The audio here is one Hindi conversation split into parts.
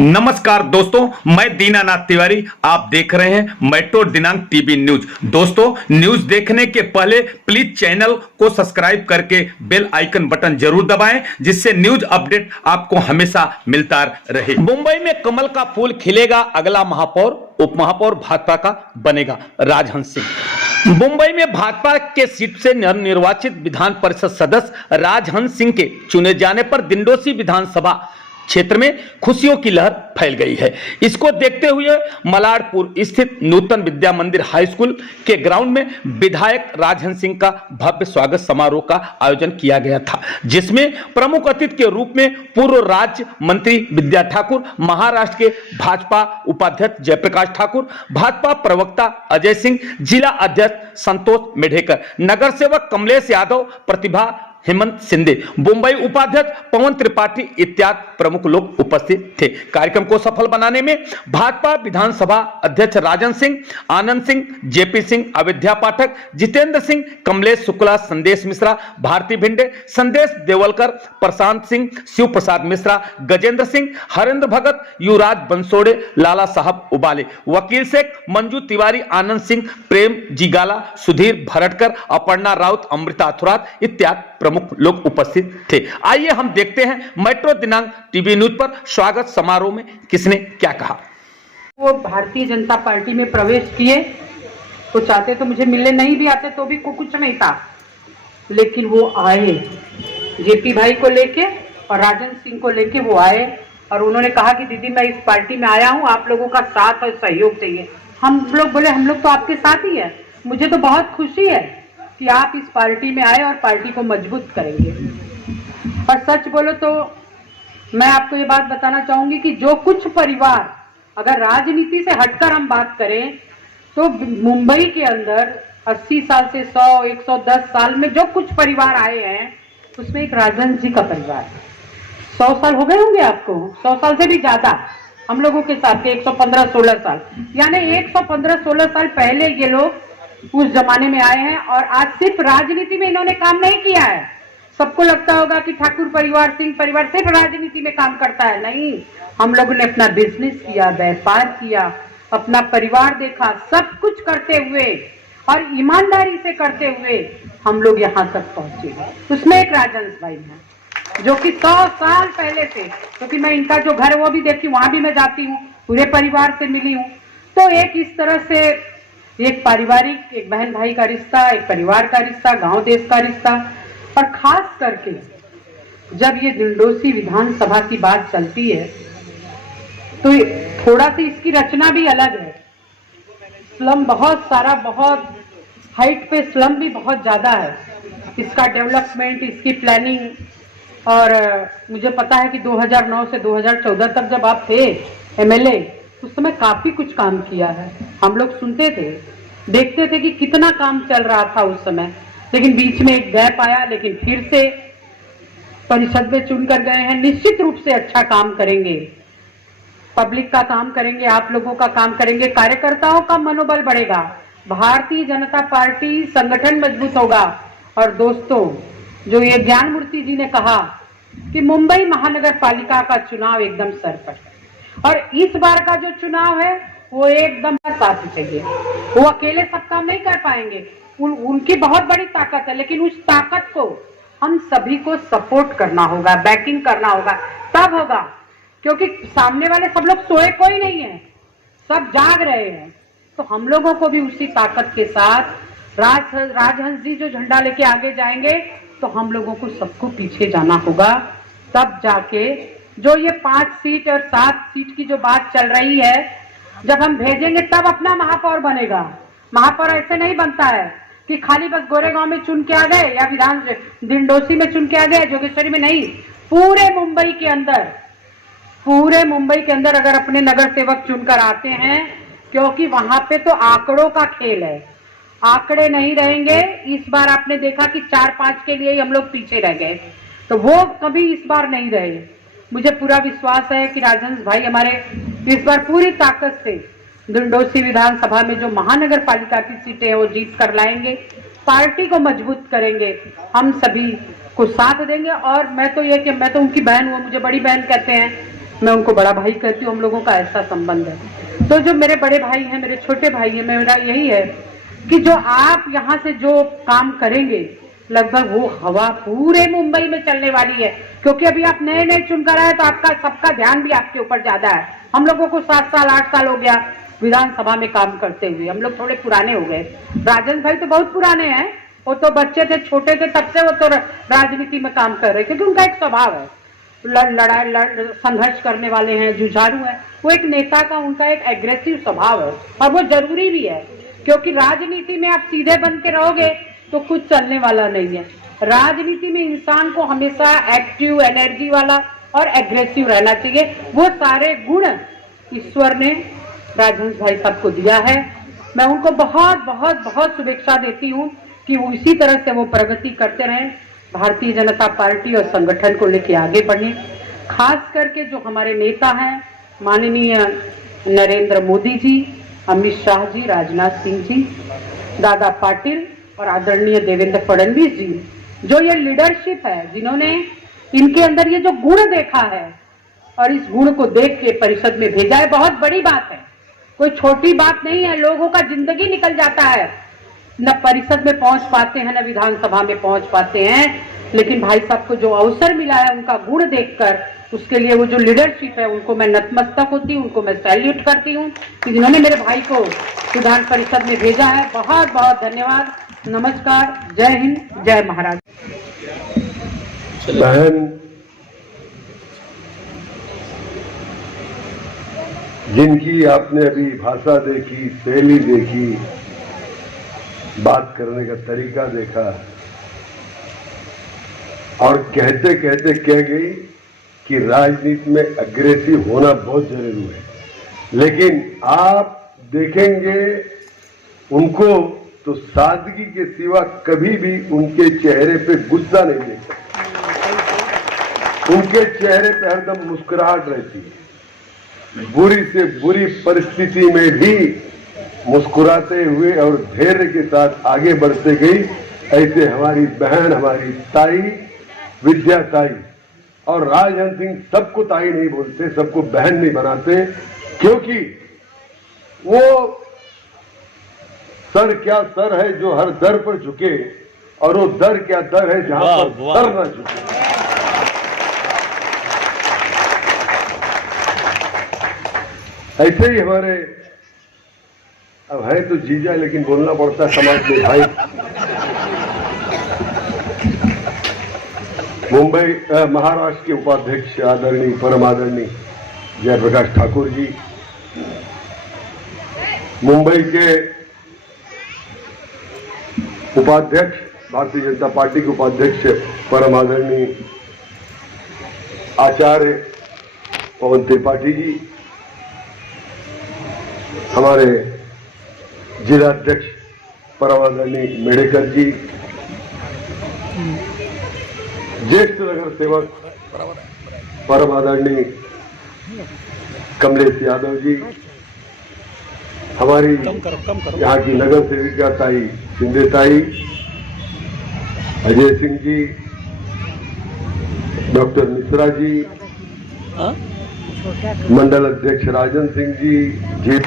नमस्कार दोस्तों, मैं दीनानाथ तिवारी। आप देख रहे हैं मेट्रो दिनांक टीवी न्यूज। दोस्तों, न्यूज देखने के पहले प्लीज चैनल को सब्सक्राइब करके बेल आइकन बटन जरूर दबाएं, जिससे न्यूज अपडेट आपको हमेशा मिलता रहे। मुंबई में कमल का फूल खिलेगा, अगला महापौर उप महापौर भाजपा का बनेगा राजहंस सिंह। मुंबई में भाजपा के सीट से नवनिर्वाचित विधान परिषद सदस्य राजहंस सिंह के चुने जाने पर दिंडोसी विधानसभा क्षेत्र में खुशियों की लहर फैल गई है। इसको देखते हुए मलारपुर स्थित नूतन विद्या मंदिर हाई स्कूल के ग्राउंड में विधायक राजहंस सिंह का भव्य स्वागत समारोह का आयोजन किया गया था, जिसमें प्रमुख अतिथि के रूप में पूर्व राज्य मंत्री विद्या ठाकुर, महाराष्ट्र के भाजपा उपाध्यक्ष जयप्रकाश ठाकुर, भाजपा प्रवक्ता अजय सिंह, जिला अध्यक्ष संतोष मेढेकर, नगर सेवक कमलेश यादव, प्रतिभा हेमंत शिंदे, मुंबई उपाध्यक्ष पवन त्रिपाठी इत्यादि प्रमुख लोग उपस्थित थे। कार्यक्रम को सफल बनाने में भाजपा विधानसभा अध्यक्ष राजन सिंह, आनंद सिंह, जेपी सिंह, अविद्या पाठक, जितेंद्र सिंह, कमलेश शुक्ला, संदेश मिश्रा, भारती भिंडे, संदेश देवलकर, प्रशांत सिंह, शिव प्रसाद मिश्रा, गजेंद्र सिंह, हरेंद्र भगत, युवराज बंसोड़े, लाला साहब उबाले, वकील शेख, मंजू तिवारी, आनंद सिंह, प्रेम जिगाला, सुधीर भरटकर, अपर्णा राउत, अमृता अथुरात इत्यादि प्रमुख लोग उपस्थित थे। आइए हम देखते हैं मेट्रो दिनांक टीवी न्यूज पर स्वागत समारोह में किसने क्या कहा। वो भारतीय जनता पार्टी में प्रवेश किए तो चाहते तो मुझे मिलने नहीं भी आते तो भी कुछ नहीं था, लेकिन वो आए जेपी भाई को लेके और राजन सिंह को लेके वो आए और उन्होंने कहा कि दीदी मैं इस पार्टी में आया हूँ, आप लोगों का साथ और सहयोग चाहिए। हम लोग बोले हम लोग तो आपके साथ ही है। मुझे तो बहुत खुशी है कि आप इस पार्टी में आए और पार्टी को मजबूत करेंगे। और सच बोलो तो मैं आपको ये बात बताना चाहूंगी कि जो कुछ परिवार, अगर राजनीति से हटकर हम बात करें तो मुंबई के अंदर 80 साल से 100, 110 साल में जो कुछ परिवार आए हैं उसमें एक राजन जी का परिवार है। 100 साल हो गए होंगे आपको, 100 साल से भी ज्यादा हम लोगों के साथ के 115-16 साल, यानी 115-16 साल पहले ये लोग उस जमाने में आए हैं। और आज सिर्फ राजनीति में इन्होंने काम नहीं किया है। सबको लगता होगा कि ठाकुर परिवार, सिंह परिवार सिर्फ राजनीति में काम करता है, नहीं। हम लोगों ने अपना बिजनेस किया, व्यापार किया, अपना परिवार देखा, सब कुछ करते हुए और ईमानदारी से करते हुए हम लोग यहाँ तक पहुंचे। उसमें एक राजहंस भाई है जो कि 100 साल पहले से, क्योंकि मैं इनका जो घर है वो भी देखी, वहां भी मैं जाती हूँ, पूरे परिवार से मिली हूँ। तो एक इस तरह से एक पारिवारिक, एक बहन भाई का रिश्ता, एक परिवार का रिश्ता, गांव देश का रिश्ता। और खास करके जब ये दिंडोसी विधानसभा की बात चलती है तो थोड़ा सी इसकी रचना भी अलग है। स्लम बहुत सारा, बहुत हाइट पे स्लम भी बहुत ज्यादा है। इसका डेवलपमेंट, इसकी प्लानिंग, और मुझे पता है कि 2009 से 2014 तक जब आप थे एमएलए, उस समय काफी कुछ काम किया है। हम लोग सुनते थे, देखते थे कि कितना काम चल रहा था उस समय, लेकिन बीच में एक गैप आया। लेकिन फिर से परिषद में चुनकर गए हैं। निश्चित रूप से अच्छा काम करेंगे, पब्लिक का काम करेंगे, आप लोगों का काम करेंगे, कार्यकर्ताओं का मनोबल बढ़ेगा, भारतीय जनता पार्टी संगठन मजबूत होगा। और दोस्तों, जो ये ज्ञान मूर्ति जी ने कहा कि मुंबई महानगर पालिका का चुनाव एकदम सर पर है, और इस बार का जो चुनाव है वो एकदम साथ चाहिए। वो अकेले सब काम नहीं कर पाएंगे, उनकी बहुत बड़ी ताकत है, लेकिन उस ताकत को हम सभी को सपोर्ट करना होगा, बैकिंग करना होगा, तब होगा। क्योंकि सामने वाले सब लोग सोए कोई नहीं है, सब जाग रहे हैं। तो हम लोगों को भी उसी ताकत के साथ राजहंस जी जो झंडा लेके आगे जाएंगे तो हम लोगों को सबको पीछे जाना होगा। तब जाके जो ये 5 सीट और 7 सीट की जो बात चल रही है, जब हम भेजेंगे तब अपना महापौर बनेगा। महापौर ऐसे नहीं बनता है कि खाली बस गोरेगांव में चुन के आ गए या विधान दिंडोसी में चुन के आ गए, जोगेश्वरी में नहीं। पूरे मुंबई के अंदर अगर अपने नगर सेवक चुनकर आते हैं, क्योंकि वहां पे तो आंकड़ों का खेल है, आंकड़े नहीं रहेंगे। इस बार आपने देखा कि 4-5 के लिए ही हम लोग पीछे रह गए, तो वो कभी इस बार नहीं रहे। मुझे पूरा विश्वास है कि राजहंस भाई हमारे इस बार पूरी ताकत से दिंडोसी विधानसभा में जो महानगर पालिका की सीटें हैं वो जीत कर लाएंगे, पार्टी को मजबूत करेंगे, हम सभी को साथ देंगे। और मैं तो उनकी बहन हूँ, मुझे बड़ी बहन कहते हैं, मैं उनको बड़ा भाई कहती हूँ, हम लोगों का ऐसा संबंध है। तो जो मेरे बड़े भाई हैं, मेरे छोटे भाई हैं, मेरा यही है कि जो आप यहाँ से जो काम करेंगे, लगभग वो हवा पूरे मुंबई में चलने वाली है, क्योंकि अभी आप नए नए चुनकर आए तो आपका सबका ध्यान भी आपके ऊपर ज्यादा है। हम लोगों को 7 साल 8 साल हो गया विधानसभा में काम करते हुए, हम लोग थोड़े पुराने हो गए। राजन भाई तो बहुत पुराने हैं, वो तो बच्चे थे, छोटे थे, तब से वो तो राजनीति में काम कर रहे, क्योंकि उनका एक स्वभाव है, लड़ाई संघर्ष करने वाले हैं, जुझारू हैं। वो एक नेता का उनका एक एग्रेसिव स्वभाव है, और वो जरूरी भी है, क्योंकि राजनीति में आप सीधे बन के रहोगे तो कुछ चलने वाला नहीं है। राजनीति में इंसान को हमेशा एक्टिव, एनर्जी वाला और एग्रेसिव रहना चाहिए। वो सारे गुण ईश्वर ने राजहंस भाई साहब को दिया है। मैं उनको बहुत बहुत बहुत शुभेच्छा देती हूँ कि वो इसी तरह से वो प्रगति करते रहें, भारतीय जनता पार्टी और संगठन को लेके आगे बढ़े। खास करके जो हमारे नेता हैं, माननीय नरेंद्र मोदी जी, अमित शाह जी, राजनाथ सिंह जी, दादा पाटिल और आदरणीय देवेंद्र फडणवीस जी, जो ये लीडरशिप है, जिन्होंने इनके अंदर ये जो गुण देखा है और इस गुण को देख के परिषद में भेजा है, बहुत बड़ी बात है, कोई छोटी बात नहीं है। लोगों का जिंदगी निकल जाता है, न परिषद में पहुंच पाते हैं, न विधानसभा में पहुंच पाते हैं, लेकिन भाई साहब को जो अवसर मिला है उनका गुण देखकर, उसके लिए वो जो लीडरशिप है उनको मैं नतमस्तक होती हूँ, उनको मैं सैल्यूट करती हूँ कि जिन्होंने मेरे भाई को विधान परिषद में भेजा है। बहुत बहुत धन्यवाद। नमस्कार, जय हिंद, जय महाराष्ट्र। बहन, जिनकी आपने अभी भाषा देखी, शैली देखी, बात करने का तरीका देखा, और कहते कहते कह गई कि राजनीति में अग्रेसिव होना बहुत जरूरी है, लेकिन आप देखेंगे उनको तो सादगी के सिवा कभी भी उनके चेहरे पे गुस्सा नहीं देख सकते। उनके चेहरे पे हरदम मुस्कुराहट रहती है, बुरी से बुरी परिस्थिति में भी मुस्कुराते हुए और धैर्य के साथ आगे बढ़ते गई। ऐसे हमारी बहन, हमारी ताई विद्या ताई, और राजहंस सिंह सबको ताई नहीं बोलते, सबको बहन नहीं बनाते, क्योंकि वो सर क्या सर है जो हर दर पर झुके, और वो दर क्या दर है जहां पर सर न झुके। ऐसे ही हमारे, अब है तो जीजा, लेकिन बोलना पड़ता है समाज में भाई, मुंबई महाराष्ट्र के उपाध्यक्ष आदरणीय परम आदरणीय जयप्रकाश ठाकुर जी, मुंबई के उपाध्यक्ष, भारतीय जनता पार्टी के उपाध्यक्ष परम आदरणीय आचार्य पवन त्रिपाठी जी, हमारे जिला अध्यक्ष परम आदरणीय मेड़ेकर जी, ज्येष्ठ नगर सेवक परम आदरणीय कमलेश यादव जी, हमारी यहाँ की नगर सेविका ताई शिंदे ताई, अजय सिंह जी, डॉक्टर मिश्रा जी, मंडल अध्यक्ष राजन सिंह जी,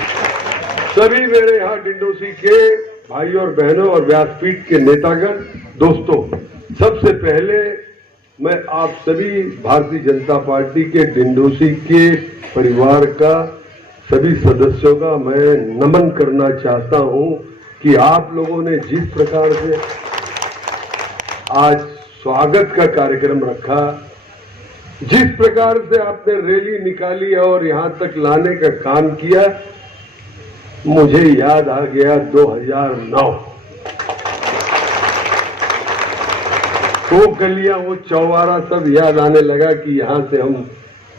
सभी मेरे यहाँ डिंडोसी के भाई और बहनों और व्यासपीठ के नेतागण, दोस्तों, सबसे पहले मैं आप सभी भारतीय जनता पार्टी के डिंडोसी के परिवार का, सभी सदस्यों का मैं नमन करना चाहता हूं कि आप लोगों ने जिस प्रकार से आज स्वागत का कार्यक्रम रखा, जिस प्रकार से आपने रैली निकाली और यहां तक लाने का काम किया, मुझे याद आ गया 2009। वो गलियां, वो चौबारा सब याद आने लगा कि यहां से हम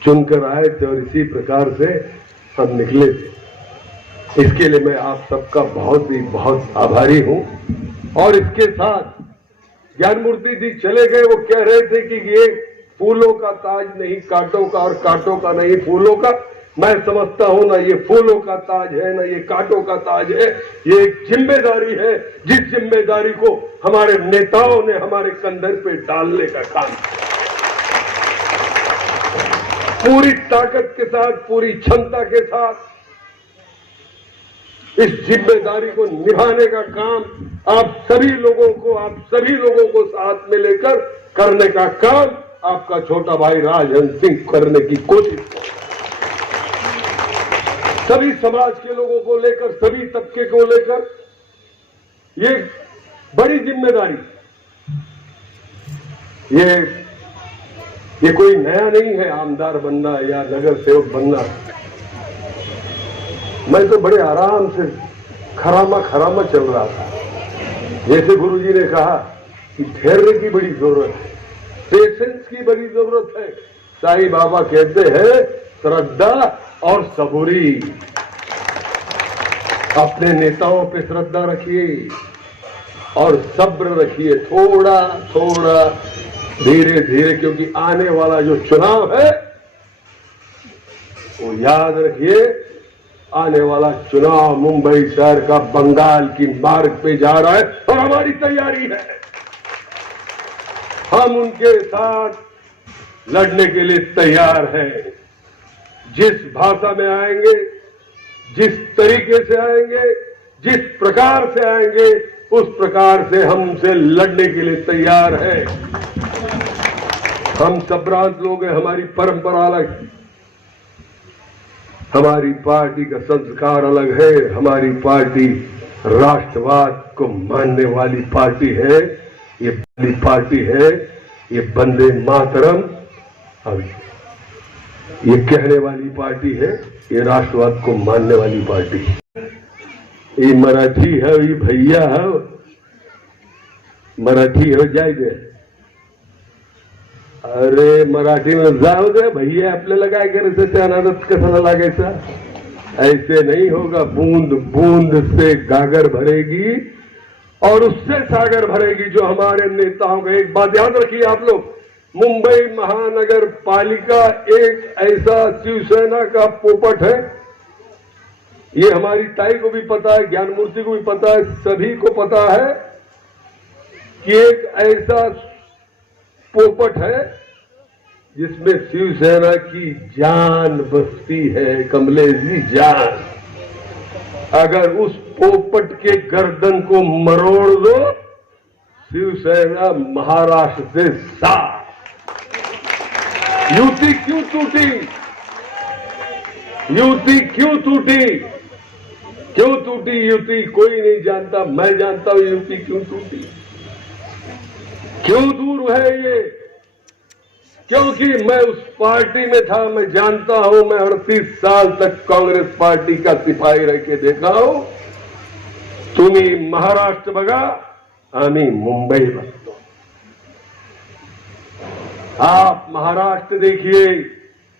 चुनकर आए थे और इसी प्रकार से हम निकले थे। इसके लिए मैं आप सबका बहुत ही बहुत आभारी हूं। और इसके साथ ज्ञानमूर्ति जी चले गए, वो कह रहे थे कि ये फूलों का ताज नहीं कांटों का, और कांटों का नहीं फूलों का। मैं समझता हूं ना ये फूलों का ताज है, ना ये कांटों का ताज है, ये एक जिम्मेदारी है, जिस जिम्मेदारी को हमारे नेताओं ने हमारे कंधे पे डालने का काम किया। पूरी ताकत के साथ, पूरी क्षमता के साथ इस जिम्मेदारी को निभाने का काम आप सभी लोगों को साथ में लेकर करने का काम आपका छोटा भाई राजहंस सिंह करने की कोशिश कर, सभी समाज के लोगों को लेकर, सभी तबके को लेकर ये बड़ी जिम्मेदारी, ये कोई नया नहीं है आमदार बनना या नगर सेवक बनना। मैं तो बड़े आराम से खरामा चल रहा था। जैसे गुरुजी ने कहा कि ठहरने की बड़ी जरूरत है, पेशेंस की बड़ी जरूरत है। साईं बाबा कहते हैं श्रद्धा और सबूरी। अपने नेताओं पे श्रद्धा रखिए और सब्र रखिए, थोड़ा थोड़ा धीरे धीरे, क्योंकि आने वाला जो चुनाव है वो याद रखिए, आने वाला चुनाव मुंबई शहर का बंगाल की मार्ग पे जा रहा है और हमारी तैयारी है। हम उनके साथ लड़ने के लिए तैयार हैं। जिस भाषा में आएंगे, जिस तरीके से आएंगे, जिस प्रकार से आएंगे, उस प्रकार से हम उनसे लड़ने के लिए तैयार हैं। हम संभ्रांत लोग हैं, हमारी परंपरा अलग है, हमारी पार्टी का संस्कार अलग है, हमारी पार्टी राष्ट्रवाद को मानने वाली पार्टी है, ये बड़ी पार्टी है, ये वंदे मातरम ये कहने वाली पार्टी है, ये राष्ट्रवाद को मानने वाली पार्टी है। ये मराठी है, ये भैया है, मराठी हो जाएगा। अरे मराठी में जाऊ दे भैया, आपल्याला काय करायचं, त्या नादात कशाला लागायचं? ऐसे नहीं होगा। बूंद बूंद से गागर भरेगी और उससे सागर भरेगी जो हमारे नेताओं का। एक बात याद रखिए आप लोग, मुंबई महानगर पालिका एक ऐसा शिवसेना का पोपट है, ये हमारी ताई को भी पता है, ज्ञानमूर्ति को भी पता है, सभी को पता है कि एक ऐसा पोपट है जिसमें शिवसेना की जान बसती है, कमलेश जी जान। अगर उस पोपट के गर्दन को मरोड़ दो, शिवसेना महाराष्ट्र से साफ। युति क्यों टूटी? युति क्यों टूटी? क्यों टूटी युति? कोई नहीं जानता, मैं जानता हूं युति क्यों टूटी, क्यों दूर है ये। क्योंकि मैं उस पार्टी में था, मैं जानता हूं। मैं 38 साल तक कांग्रेस पार्टी का सिपाही रह के देखा हूं। तुम्ही महाराष्ट्र बघा, आम्ही मुंबई बघतो। आप महाराष्ट्र देखिए,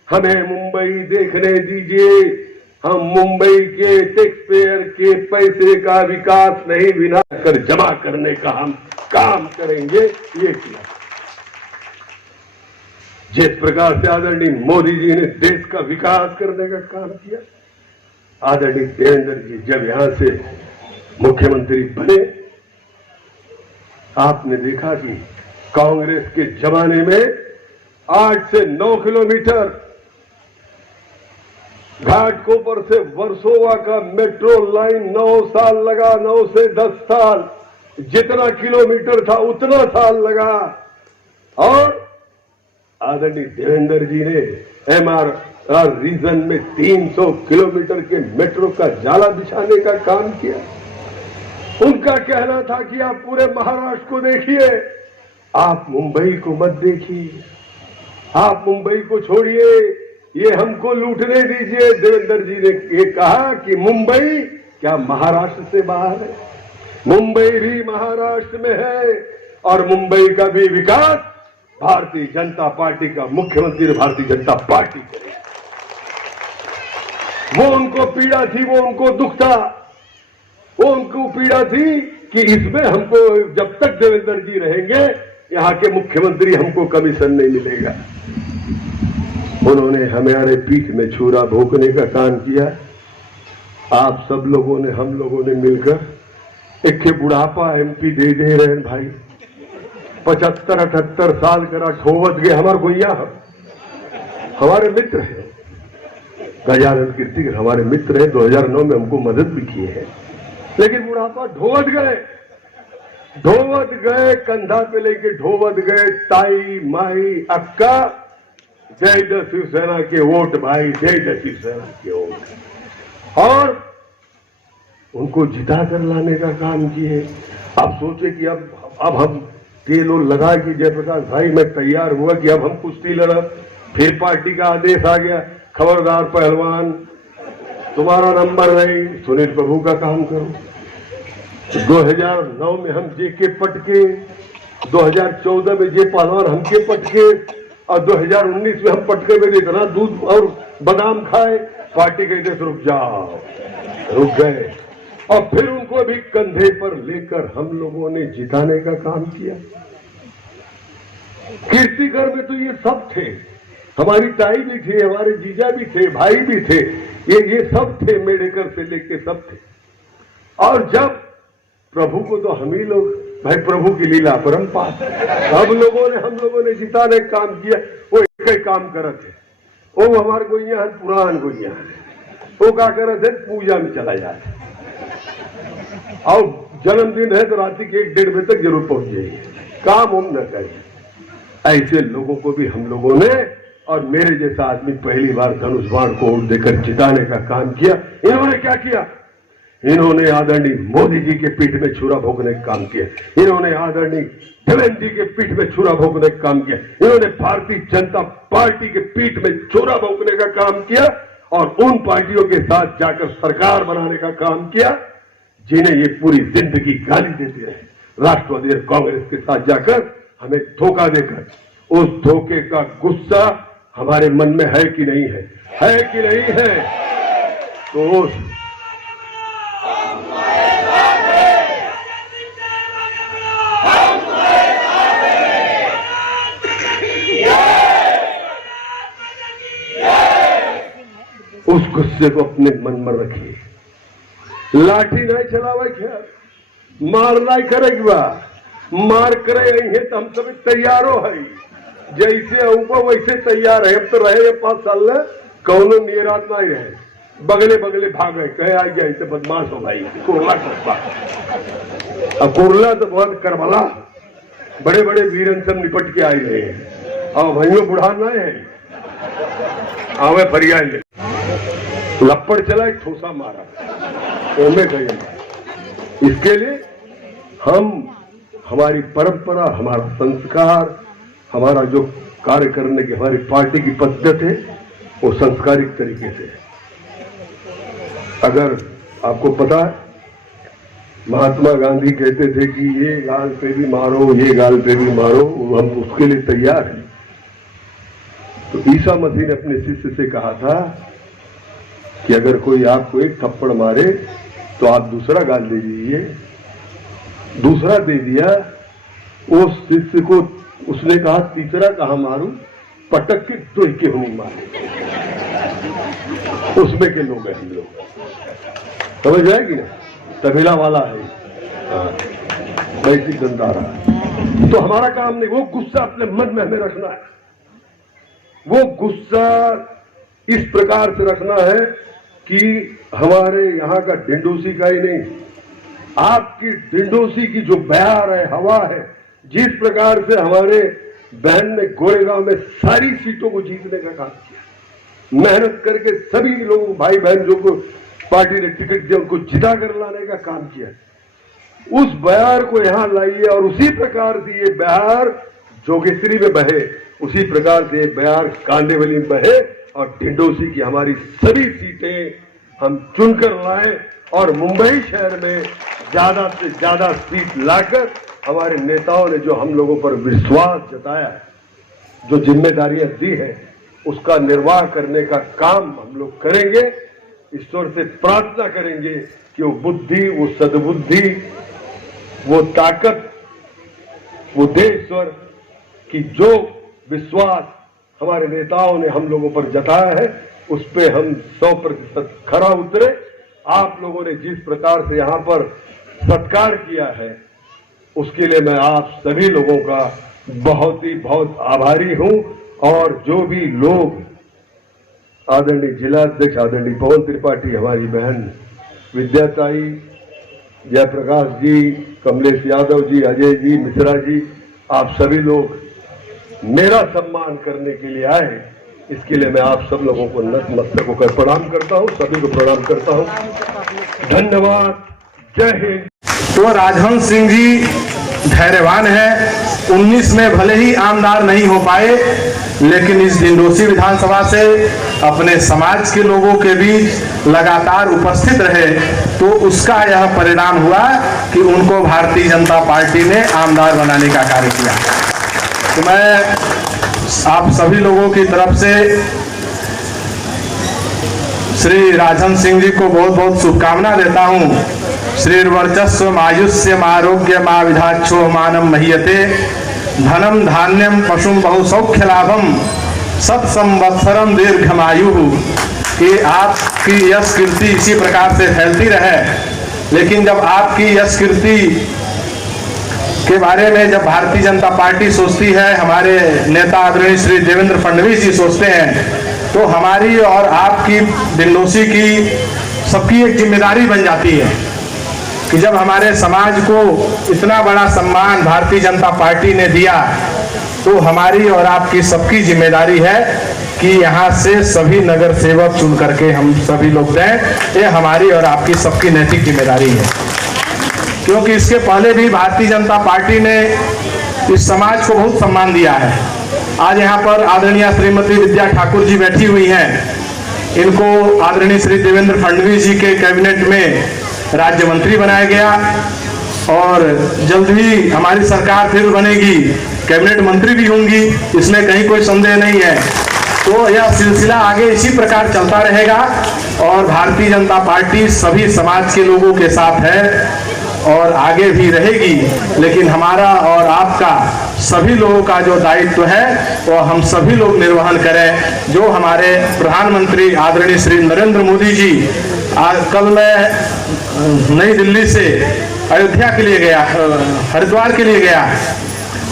हमें मुंबई देखने दीजिए। हम मुंबई के टैक्स पेयर के पैसे का विकास नहीं बिना कर जमा करने का हम काम करेंगे। ये किया जिस प्रकार से आदरणीय मोदी जी ने देश का विकास करने का काम किया, आदरणीय देवेंद्र जी जब यहां से मुख्यमंत्री बने, आपने देखा कि कांग्रेस के जमाने में 8 से 9 किलोमीटर घाटकोपर से वर्सोवा का मेट्रो लाइन 9 साल लगा, 9 से 10 साल, जितना किलोमीटर था उतना साल लगा। और आदरणीय देवेंद्र जी ने MRR रीजन में 300 किलोमीटर के मेट्रो का जाला बिछाने का काम किया। उनका कहना था कि आप पूरे महाराष्ट्र को देखिए, आप मुंबई को मत देखिए, आप मुंबई को छोड़िए, ये हमको लूटने दीजिए। देवेंद्र जी ने ये कहा कि मुंबई क्या महाराष्ट्र से बाहर है? मुंबई भी महाराष्ट्र में है और मुंबई का भी विकास भारतीय जनता पार्टी का मुख्यमंत्री भारतीय जनता पार्टी करेगी। वो उनको पीड़ा थी, वो उनको दुख था, वो उनको पीड़ा थी कि इसमें हमको जब तक देवेंद्र जी रहेंगे यहाँ के मुख्यमंत्री हमको कमीशन नहीं मिलेगा। उन्होंने हमारे पीठ में छुरा भोंकने का काम किया। आप सब लोगों ने, हम लोगों ने मिलकर एक बुढ़ापा MP दे रहे हैं भाई। 75-78 साल करा ठोवत गए हमार गोइया। हमारे मित्र हैं, गजानन कीर्तिकर हमारे मित्र हैं, 2009 में हमको मदद भी किए हैं, लेकिन बुढ़ापा ढोवत गए, कंधा पे लेके ढोवत गए। ताई माई अक्का, जय द शिवसेना के वोट भाई, जय द शिवसेना के वोट, और उनको जिता कर लाने का काम किए। अब सोचे कि अब हम तेल और लगा कि जयप्रकाश भाई मैं तैयार हुआ कि अब हम कुश्ती लड़ा। फिर पार्टी का आदेश आ गया, खबरदार पहलवान, तुम्हारा नंबर नहीं, सुनील प्रभु का काम करो। 2009 में हम जेके पटके, 2014 में जे पहलवान हमके पटके, और 2019 में हम पटके में इतना दूध और बादाम खाए, पार्टी कहते रुक जाओ, रुक गए। और फिर उनको भी कंधे पर लेकर हम लोगों ने जिताने का काम किया। कीर्तिकर में तो ये सब थे, हमारी ताई भी थे, हमारे जीजा भी थे, भाई भी थे, ये सब थे, मेडेकर से लेके सब थे। और जब प्रभु को तो हम ही लोग, भाई प्रभु की लीला परंपार, हम लोगों ने जिताने का काम किया। वो एक ही काम करते, वो हमारे गोइया है, पुरान गोइया है, वो क्या करते, पूजा में चला जाए, और जन्मदिन है तो रात के 1-1:30 बजे तक जरूर पहुंच जाइए, काम हम न करिए। ऐसे लोगों को भी हम लोगों ने, और मेरे जैसा आदमी पहली बार धनुष बाण को वोट देकर जिताने का काम किया। इन्होंने क्या किया, इन्होंने आदरणीय मोदी जी के पीठ में छुरा भोंकने का काम किया, इन्होंने आदरणीय देवेंद्र जी के पीठ में छुरा भोंकने का काम किया, इन्होंने भारतीय जनता पार्टी के पीठ में छुरा भोंकने का काम किया, और उन पार्टियों के साथ जाकर सरकार बनाने का काम किया जिन्हें ये पूरी जिंदगी गाली देते रहे। राष्ट्रवादी और कांग्रेस के साथ जाकर हमें धोखा देकर, उस धोखे का गुस्सा हमारे मन में है कि नहीं है कि नहीं है? तो उस गुस्से को अपने मन में रखिए। लाठी नहीं चलावे, खैर मार नहीं करेगा, मार करे है तो हम सभी तैयारो है, जैसे ऊपर वैसे तैयार है। हम तो रहे 5 साल में, कौनो नियरात नहीं रहे, बगले बगले भागे, कहे आ गया ऐसे बदमाश हो भाई, कुरला करता। अब कुरला तो बहुत करबला, बड़े बड़े वीरन सब निपट के आए रहे हैं, और भाइयों बुढ़ा नहीं है, आवे फरियाद लपड़ चला, एक ठोसा मारा, ओमे गए। इसके लिए हम, हमारी परंपरा, हमारा संस्कार, हमारा जो कार्य करने की हमारी पार्टी की पद्धत है, वो संस्कारिक तरीके से। अगर आपको पता है, महात्मा गांधी कहते थे कि ये गाल पे भी मारो, ये गाल पे भी मारो, हम उसके लिए तैयार हैं। तो ईसा मसीह ने अपने शिष्य से कहा था कि अगर कोई आपको एक थप्पड़ मारे तो आप दूसरा गाल दे दीजिए। दूसरा दे दिया, उस शिष्य को उसने कहा तीसरा कहां मारूं, पटक के तो के नहीं मारे। उसमें के लोग हैं हम लोग, समझ जाएगी ना, तबेला वाला है, वैसी गंदारा है। तो हमारा काम नहीं, वो गुस्सा अपने मन में हमें रखना है। वो गुस्सा इस प्रकार से रखना है कि हमारे यहाँ का डिंडोसी का ही नहीं, आपकी डिंडोसी की जो बयार है, हवा है, जिस प्रकार से हमारे बहन ने गोरेगांव में सारी सीटों को जीतने का काम किया, मेहनत करके सभी लोगों, भाई बहन जो को पार्टी ने टिकट दिया, उनको जिता कर लाने का काम किया। उस बयार को यहाँ लाइए, और उसी प्रकार से ये बयार जोगेश्वरी में बहे, उसी प्रकार से बयार कांदेवली में बहे, और डिंडोसी की हमारी सभी सीटें हम चुनकर लाएं, और मुंबई शहर में ज्यादा से ज्यादा सीट लाकर हमारे नेताओं ने जो हम लोगों पर विश्वास जताया है, जो जिम्मेदारियां दी है, उसका निर्वाह करने का काम हम लोग करेंगे। ईश्वर से प्रार्थना करेंगे कि वो बुद्धि, वो सद्बुद्धि, वो ताकत, वो दे ईश्वर कि जो विश्वास हमारे नेताओं ने हम लोगों पर जताया है, उस पे हम 100% खरा उतरे। आप लोगों ने जिस प्रकार से यहाँ पर सत्कार किया है, उसके लिए मैं आप सभी लोगों का बहुत आभारी हूँ। और जो भी लोग आदरणीय जिला अध्यक्ष आदरणीय पवन त्रिपाठी, हमारी बहन विद्याताई, जयप्रकाश जी, कमलेश यादव जी, अजय जी, मिश्रा जी, आप सभी लोग मेरा सम्मान करने के लिए आए, इसके लिए मैं आप सब लोगों को नतमस्तक होकर प्रणाम करता हूं, सभी को प्रणाम करता हूं। धन्यवाद। जय हिंद। तो राजहंस सिंह जी धैर्यवान है। 19 में भले ही आमदार नहीं हो पाए, लेकिन इस डिंडोसी विधानसभा से अपने समाज के लोगों के बीच लगातार उपस्थित रहे, तो उसका यह परिणाम हुआ कि उनको भारतीय जनता पार्टी ने आमदार बनाने का कार्य किया। तो मैं आप सभी लोगों की तरफ से श्री राजहंस सिंह जी को बहुत बहुत शुभकामना देता हूं। श्री वर्चस्व आयुष्यम आरोग्यम विधाक्षो मानम महीयते धनम धान्यम पशुम बहुसौख्य लाभम सत संवत्सरम दीर्घमायु, कि आपकी यश कीर्ति इसी प्रकार से फैलती रहे। लेकिन जब आपकी यश कीर्ति के बारे में जब भारतीय जनता पार्टी सोचती है, हमारे नेता आदरणीय श्री देवेंद्र फडणवीस जी सोचते हैं, तो हमारी और आपकी डिंडोसी की सबकी एक जिम्मेदारी बन जाती है कि जब हमारे समाज को इतना बड़ा सम्मान भारतीय जनता पार्टी ने दिया, तो हमारी और आपकी सबकी जिम्मेदारी है कि यहाँ से सभी नगर सेवक चुन करके हम सभी लोग दें। ये हमारी और आपकी सबकी नैतिक जिम्मेदारी है, क्योंकि इसके पहले भी भारतीय जनता पार्टी ने इस समाज को बहुत सम्मान दिया है। आज यहाँ पर आदरणीय श्रीमती विद्या ठाकुर जी बैठी हुई हैं, इनको आदरणीय श्री देवेंद्र फडणवीस जी के कैबिनेट में राज्य मंत्री बनाया गया और जल्द ही हमारी सरकार फिर बनेगी, कैबिनेट मंत्री भी होंगी, इसमें कहीं कोई संदेह नहीं है। तो यह सिलसिला आगे इसी प्रकार चलता रहेगा और भारतीय जनता पार्टी सभी समाज के लोगों के साथ है और आगे भी रहेगी। लेकिन हमारा और आपका सभी लोगों का जो दायित्व है वो हम सभी लोग निर्वहन करें। जो हमारे प्रधानमंत्री आदरणीय श्री नरेंद्र मोदी जी, कल मैं नई दिल्ली से अयोध्या के लिए गया, हरिद्वार के लिए गया।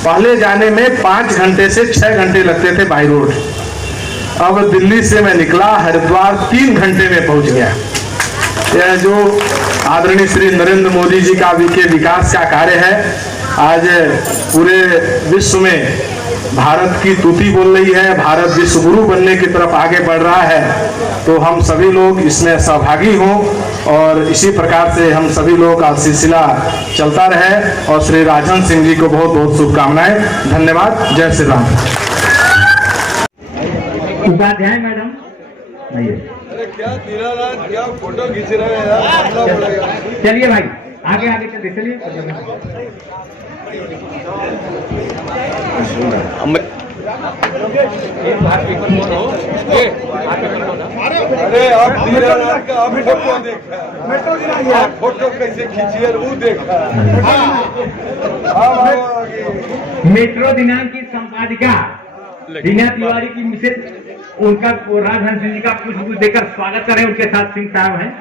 पहले जाने में 5 घंटे से 6 घंटे लगते थे बाई रोड। अब दिल्ली से मैं निकला, हरिद्वार 3 घंटे में पहुंच गया। यह जो आदरणीय श्री नरेंद्र मोदी जी का विकास का कार्य है, आज पूरे विश्व में भारत की तूती बोल रही है, भारत विश्व गुरु बनने की तरफ आगे बढ़ रहा है। तो हम सभी लोग इसमें सहभागी हों और इसी प्रकार से हम सभी लोगों का सिलसिला चलता रहे। और श्री राजहंस सिंह जी को बहुत बहुत शुभकामनाएं। धन्यवाद। जय श्री राम। उपाध्याय मैडम, अरे क्या दीनानाथ, क्या फोटो खींच रहे हैं यार। चलिए भाई आगे आगे चलते, चलिए। अरे आप दीनानाथ का अभी फोटो देखा, आप फोटो कैसे खींचिए वो देखा। मेट्रो दिनांक की संपादिका दीना तिवारी की मिसेज, उनका राजहंस सिंह जी का पुष्प देकर स्वागत करें। उनके साथ सिंह साहब हैं।